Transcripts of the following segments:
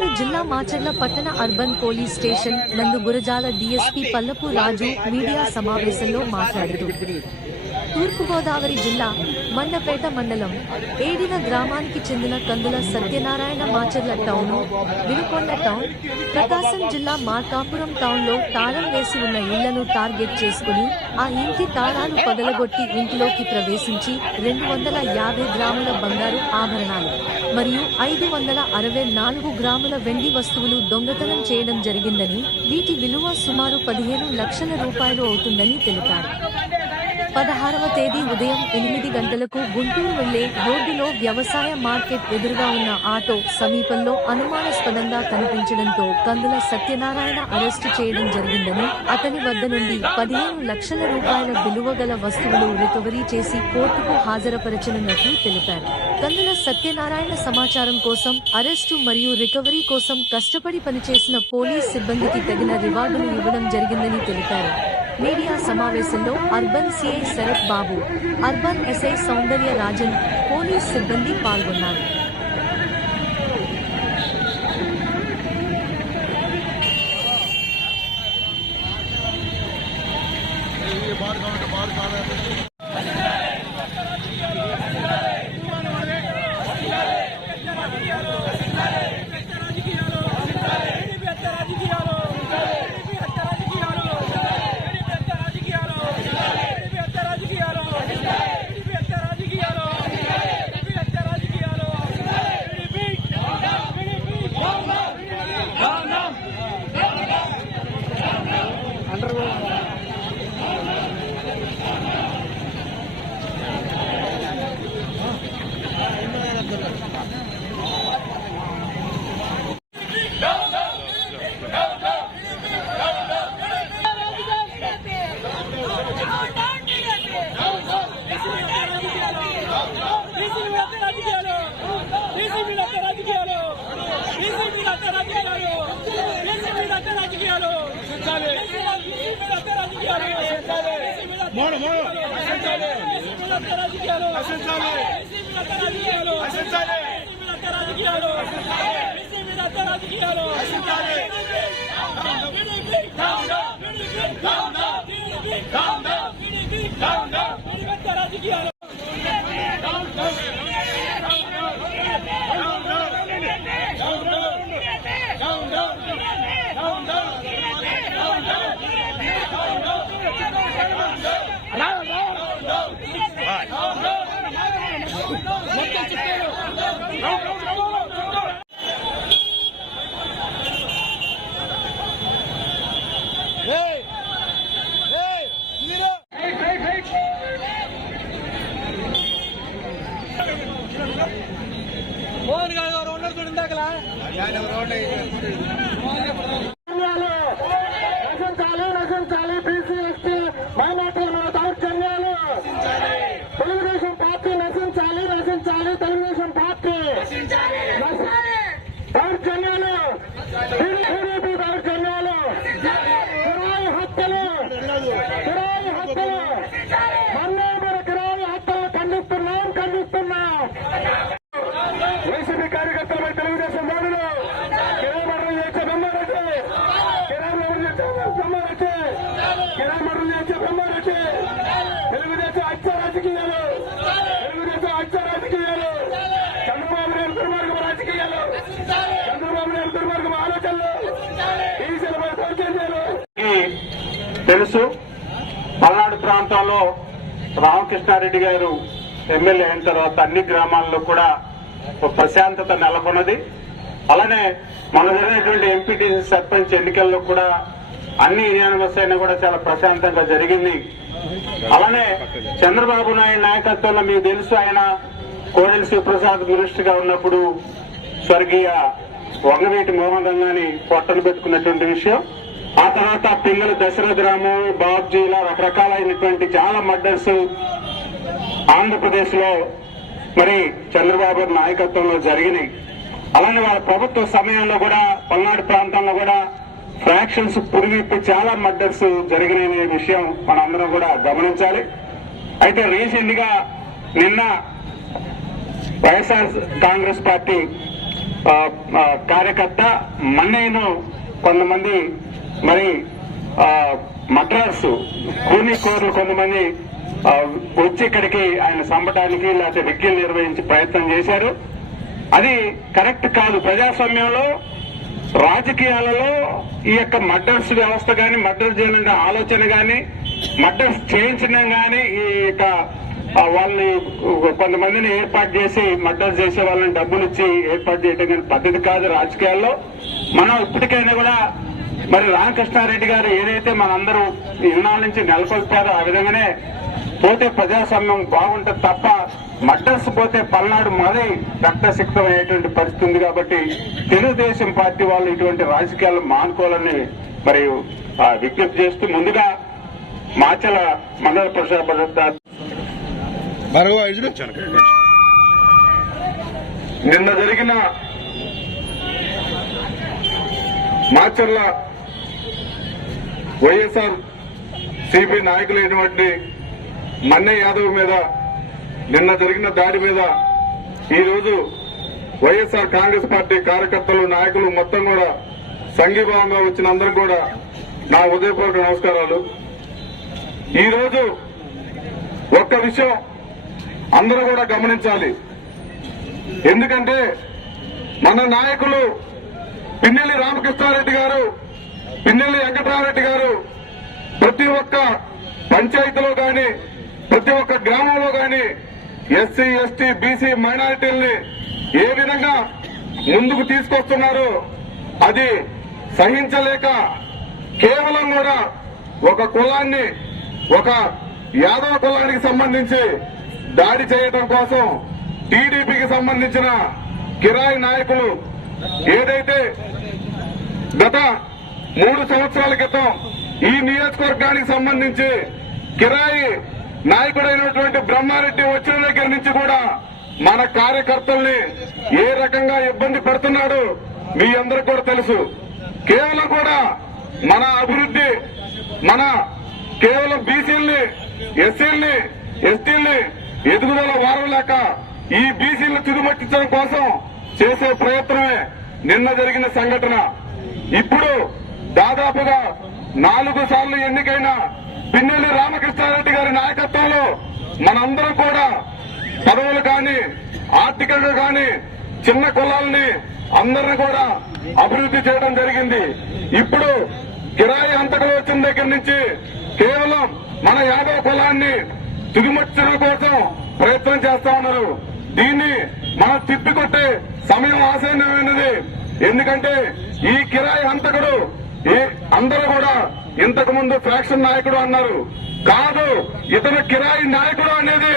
తెలంగాణ జిల్లా మాచర్ల పట్టణ urban police station నందు గురజాల డీఎస్పీ పల్లపు రాజు మీడియా సమావేశంలో మాట్లాడుతూ తూర్పుగోదావరి జిల్లా మండపేట మండలం ఏడిన గ్రామానికి చెందిన కందుల సత్యనారాయణ మాచర్ల టౌన్ వినుకొండ టౌన్ ప్రకాశం జిల్లా మార్కాపురం టౌన్లో తాళం వేసి ఉన్న ఇళ్ళను టార్గెట్ చేసుకుని ఆ ఇంటి తాళాలు పగలగొట్టి ఇంటిలోకి ప్రవేశించి రెండు వందల యాభై గ్రాముల బంగారు ఆభరణాలు మరియు ఐదు వందల అరవై నాలుగు గ్రాముల వెండి వస్తువులు దొంగతనం చేయడం జరిగిందని వీటి విలువ సుమారు పదిహేను లక్షల రూపాయలు అవుతుందని తెలిపారు. పదహారవ తేదీ ఉదయం ఎనిమిది గంటలకు గుంటూరు వెళ్ళే రోడ్డులో వ్యవసాయ మార్కెట్ ఎదురుగా ఉన్న ఆటో సమీపంలో అనుమానాస్పదంగా కనిపించడంతో కందుల సత్యనారాయణ అరెస్టు చేయడం జరిగిందని అతని వద్ద నుండి పదిహేను లక్షల రూపాయల విలువ గల వస్తువులు రికవరీ చేసి కోర్టుకు హాజరుపరచనున్నట్లు తెలిపారు. కందుల సత్యనారాయణ సమాచారం కోసం అరెస్టు మరియు రికవరీ కోసం కష్టపడి పనిచేసిన పోలీస్ సిబ్బందికి తగిన రివార్డులు ఇవ్వడం జరిగిందని తెలిపారు. మీడియా సమావేశంలో urban CI Sarath Babu urban SI Soundarya Rajan police సిబ్బంది పాల్గొన్నారు. రాజకీయాలు మోహన్ గారు ఎవరు ఉన్నారు చూడండి ఇందాకలా నశించాలి నశించాలి బీసీ ఎస్టీ మైనార్టీల మీద దౌర్జన్యాలు తెలుగుదేశం పార్టీ నశించాలి నశించాలి తెలుగుదేశం పార్టీ దౌర్జన్యాలు టీడీపీ దౌర్జన్యాలు కిరాయి హత్యలు కిరాయి హత్యలు మన్నేపూర కిరాయి హత్యలు ఖండిస్తున్నాం ఖండిస్తున్నాం. వైసీపీ కార్యకర్తలపై తెలుగుదేశం వాదులు కిరామరులు చేసే బొమ్మారెడ్డి కిరామరులు చేసే బొమ్మారెడ్డి తెలుగుదేశం హత్య రాజకీయాలు తెలుగుదేశం హత్య రాజకీయాలు చంద్రబాబు నాయుడు దుర్మార్గం రాజకీయాలు చంద్రబాబు నాయుడు దుర్మార్గం ఆలోచనలు ఈసీలపై దౌర్జన్యాలు తెలుసు. పల్నాడు ప్రాంతంలో రామకృష్ణారెడ్డి గారు ఎమ్మెల్యే అయిన తర్వాత అన్ని గ్రామాల్లో కూడా ఒక ప్రశాంతత నెలకొన్నది. అలానే మన జరిగినటువంటి ఎంపీటీసీ సర్పంచ్ ఎన్నికల్లో కూడా అన్ని యూనివర్స్ అయినా కూడా చాలా ప్రశాంతంగా జరిగింది. అలానే చంద్రబాబు నాయుడు నాయకత్వంలో మీకు తెలుసు ఆయన కోడెల శివప్రసాద్ మినిస్టర్గా ఉన్నప్పుడు స్వర్గీయ వంగవీటి మోహన్ రంగాన్ని పొట్టలు పెట్టుకున్నటువంటి విషయం. ఆ తర్వాత పిల్లలు దశరథ రాము బాబ్జీ ఇలా రకరకాలైనటువంటి చాలా మర్డర్స్ ఆంధ్రప్రదేశ్లో మరి చంద్రబాబు నాయకత్వంలో జరిగినాయి. అలానే వాళ్ళ ప్రభుత్వ సమయంలో కూడా పల్నాడు ప్రాంతంలో కూడా ఫ్రాక్షన్స్ పురివిప్పి చాలా మర్డర్స్ జరిగినాయనే విషయం మనందరం కూడా గమనించాలి. అయితే రీసెంట్గా నిన్న వైఎస్ఆర్ కాంగ్రెస్ పార్టీ కార్యకర్త మన్నయ్యను కొంతమంది మరి మద్రాస్ కూనీ కోర్లు కొంతమంది వచ్చి ఇక్కడికి ఆయన చంపడానికి లేకపోతే విజ్ఞలు నిర్వహించి ప్రయత్నం చేశారు. అది కరెక్ట్ కాదు. ప్రజాస్వామ్యంలో రాజకీయాలలో ఈ యొక్క మర్డర్స్ వ్యవస్థ కానీ మర్డర్ చేయాలనే ఆలోచన కానీ మర్డర్స్ చేయించడం కానీ ఈ యొక్క వాళ్ళని కొంతమందిని ఏర్పాటు చేసి మర్డర్ చేసే వాళ్ళని డబ్బులు ఇచ్చి ఏర్పాటు చేయడం కానీ పద్ధతి కాదు రాజకీయాల్లో. మనం ఇప్పటికైనా కూడా మరి రామకృష్ణారెడ్డి గారు ఏదైతే మనందరూ ఇన్నాళ్ళ నుంచి నెలకొల్పారో ఆ విధంగానే పోతే ప్రజాస్వామ్యం బాగుంటది తప్ప మడ్డర్స్ పోతే పల్నాడు మరీ రక్తసిక్తం అయ్యేటువంటి పరిస్థితి ఉంది కాబట్టి తెలుగుదేశం పార్టీ వాళ్ళు ఇటువంటి రాజకీయాలు మానుకోవాలని మరి విజ్ఞప్తి చేస్తూ ముందుగా మాచల మండల ప్రజా మరో ఐదు వచ్చాను నిన్న జరిగిన మాచర్ల వైఎస్ఆర్ సిపి నాయకులైనటువంటి మన్నే యాదవ్ మీద నిన్న జరిగిన దాడి మీద ఈరోజు వైఎస్ఆర్ కాంగ్రెస్ పార్టీ కార్యకర్తలు నాయకులు మొత్తం కూడా సంఘీభావంగా వచ్చిన అందరూ కూడా నా ఉదయపూర్వక నమస్కారాలు. ఈరోజు ఒక్క విషయం అందరూ కూడా గమనించాలి. ఎందుకంటే మన నాయకులు పిన్నెల్లి రామకృష్ణారెడ్డి గారు పిన్నెల్లి వెంకటరామరెడ్డి గారు ప్రతి ఒక్క పంచాయతీలో గాని ప్రతి ఒక్క గ్రామంలో గాని ఎస్సీ ఎస్టీ బీసీ మైనారిటీల్ని ఏ విధంగా ముందుకు తీసుకొస్తున్నారో అది సహించలేక కేవలం కూడా ఒక కులాన్ని ఒక యాదవ కులానికి సంబంధించి దాడి చేయడం కోసం టీడీపీకి సంబంధించిన కిరాయి నాయకులు ఏదైతే గత మూడు సంవత్సరాల క్రితం ఈ నియోజకవర్గానికి సంబంధించి కిరాయి నాయకుడైనటువంటి బ్రహ్మారెడ్డి వచ్చిన దగ్గర నుంచి కూడా మన కార్యకర్తల్ని ఏ రకంగా ఇబ్బంది పెడుతున్నాడు మీ అందరికి కూడా తెలుసు. కేవలం కూడా మన అభివృద్ధి మన కేవలం బీసీల్ని ఎస్సీల్ని ఎస్టీల్ని ఎదుగుదల వారం లేక ఈ బీసీలను తుదిమట్టించడం కోసం చేసే ప్రయత్నమే నిన్న జరిగిన సంఘటన. ఇప్పుడు దాదాపుగా నాలుగు సార్లు ఎన్నికైన పిన్నెల్లి రామకృష్ణారెడ్డి గారి నాయకత్వంలో మనందరం కూడా పదవులు కానీ ఆర్థికంగా కానీ చిన్న కులాలని అందరిని కూడా అభివృద్ధి చేయడం జరిగింది. ఇప్పుడు కిరాయి హంతకులు వచ్చిన దగ్గర నుంచి కేవలం మన యాదవ కులాన్ని తుదిమచ్చడం కోసం ప్రయత్నం చేస్తా ఉన్నారు. దీన్ని మనం తిప్పికొట్టే సమయం ఆసన్నమైనది ఎందుకంటే ఈ కిరాయి హంతకుడు ఏ? అందరూ కూడా ఇంతకు ముందు ఫ్యాక్షన్ నాయకుడు అన్నారు. కాదు ఇతను కిరాయి నాయకుడు అనేది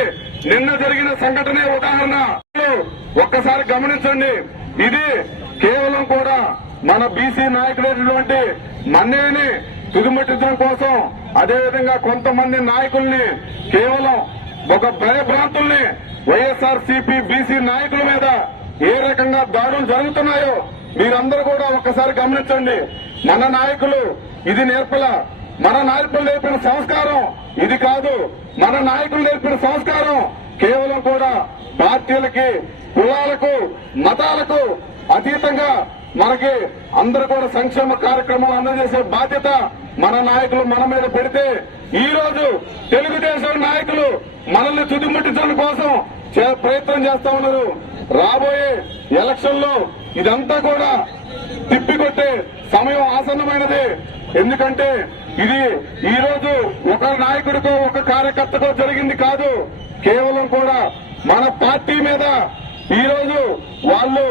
నిన్న జరిగిన సంఘటనే ఉదాహరణ. ఒక్కసారి గమనించండి. ఇది కేవలం కూడా మన బీసీ నాయకులైనటువంటి మన్నేని తుదిమట్టించడం కోసం అదేవిధంగా కొంతమంది నాయకుల్ని కేవలం ఒక భయభ్రాంతుల్ని వైఎస్ఆర్ సిపి బీసీ నాయకుల మీద ఏ రకంగా దాడులు జరుగుతున్నాయో మీరందరూ కూడా ఒక్కసారి గమనించండి. మన నాయకులు ఇది నేర్పల. మన నాయకులు నేర్పిన సంస్కారం ఇది కాదు. మన నాయకులు నేర్పిన సంస్కారం కేవలం కూడా పార్టీలకి కులాలకు మతాలకు అతీతంగా మనకి అందరూ కూడా సంక్షేమ కార్యక్రమాలు అందజేసే బాధ్యత మన నాయకులు మన మీద పెడితే ఈ రోజు తెలుగుదేశం నాయకులు మనల్ని తుదిముట్టించడం కోసం చే- ప్రయత్నం చేస్తా ఉన్నారు. రాబోయే ఎలక్షన్లో ఇదంతా కూడా తిప్పికొట్టే సమయం ఆసన్నమైనది. ఎందుకంటే ఇది ఈ రోజు ఒక నాయకుడికో ఒక కార్యకర్తకో జరిగింది కాదు. కేవలం కూడా మన పార్టీ మీద ఈ రోజు వాళ్ళు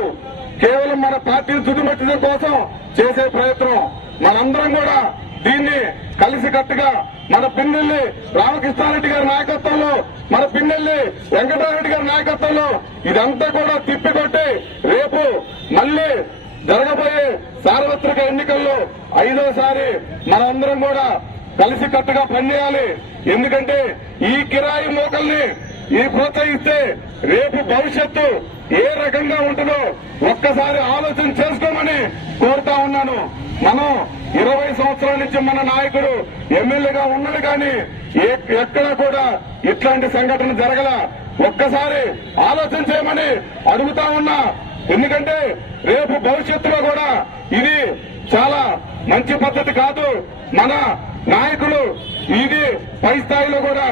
కేవలం మన పార్టీని చుట్టుముట్టడం కోసం చేసే ప్రయత్నం. మనందరం కూడా దీన్ని కలిసికట్టుగా మన పిన్నెల్లి రామకృష్ణారెడ్డి గారి నాయకత్వంలో మన పిన్నెల్లి వెంకటరామరెడ్డి గారి నాయకత్వంలో ఇదంతా కూడా తిప్పికొట్టి రేపు మళ్ళీ జరగబోయే సార్వత్రిక ఎన్నికల్లో ఐదోసారి మనందరం కూడా కలిసి కట్టుగా పనిచేయాలి. ఎందుకంటే ఈ కిరాయి మోకల్ని ఈ ప్రోత్సహిస్తే రేపు భవిష్యత్తు ఏ రకంగా ఉంటుందో ఒక్కసారి ఆలోచన చేసుకోమని కోరుతా ఉన్నాను. మనం ఇరవై సంవత్సరాల నుంచి మన నాయకుడు ఎమ్మెల్యేగా ఉన్నాడు కానీ ఎక్కడ ఎక్కడా కూడా ఇట్లాంటి సంఘటన జరగల. ఒక్కసారి ఆలోచన చేయమని అడుగుతా ఉన్నా. ఎందుకంటే రేపు భవిష్యత్తులో కూడా ఇది చాలా మంచి పద్ధతి కాదు. మన నాయకులు ఇది పై స్థాయిలో కూడా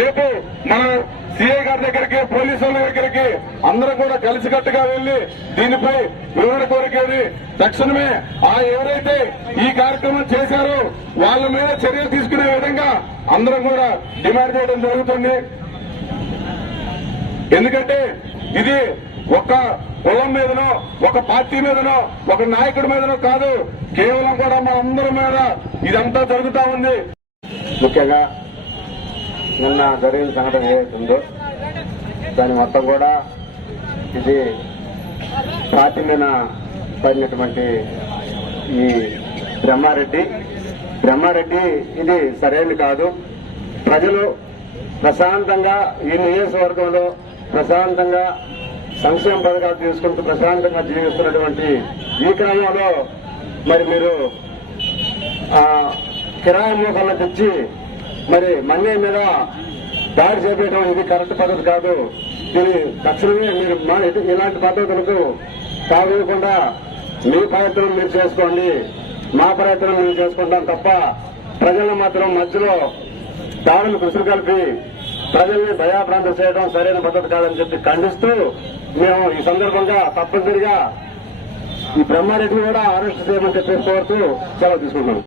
రేపు మన సిఐ గారి దగ్గరికి పోలీసుల దగ్గరికి అందరం కూడా కలిసికట్టుగా వెళ్ళి దీనిపై వివరణ కోరికేది. తక్షణమే ఆ ఎవరైతే ఈ కార్యక్రమం చేశారో వాళ్ళ మీద చర్యలు తీసుకునే విధంగా అందరం కూడా డిమాండ్ చేయడం జరుగుతుంది. ఎందుకంటే ఇది ఒక కులం మీదనో ఒక పార్టీ మీదనో ఒక నాయకుడి మీదనో కాదు. కేవలం కూడా మనందరి మీద ఇదంతా జరుగుతా ఉంది. ముఖ్యంగా నిన్న జరిగిన సంఘటన ఏదైతుందో దాని మొత్తం కూడా ఇది పార్టీ మీద పడినటువంటి ఈ బ్రహ్మారెడ్డి. బ్రహ్మారెడ్డి ఇది సరైనది కాదు. ప్రజలు ప్రశాంతంగా ఈ నియోజకవర్గంలో ప్రశాంతంగా సంక్షేమ పథకాలు తీసుకుంటూ ప్రశాంతంగా జీవిస్తున్నటువంటి ఈ క్రమంలో మరి మీరు కిరాయి మూకలను తెచ్చి మరి మన్య మీద దాడి చేపట్టడం ఇది కరెక్ట్ పద్ధతి కాదు. దీని తక్షణమే మీరు మా ఇలాంటి పద్ధతులకు తాగకుండా మీ ప్రయత్నం మీరు చేసుకోండి. మా ప్రయత్నం మేము చేసుకుంటాం తప్ప ప్రజలను మాత్రం మధ్యలో దాడులు కృషులు కలిపి ప్రజల్ని భయాభ్రాంతం చేయడం సరైన పద్ధతి కాదని చెప్పి ఖండిస్తూ మేము ఈ సందర్భంగా తప్పనిసరిగా ఈ బ్రహ్మారెడ్డిని కూడా అరెస్ట్ చేయమని చెప్పేసి కోరుతూ సెలవు తీసుకుంటున్నాం.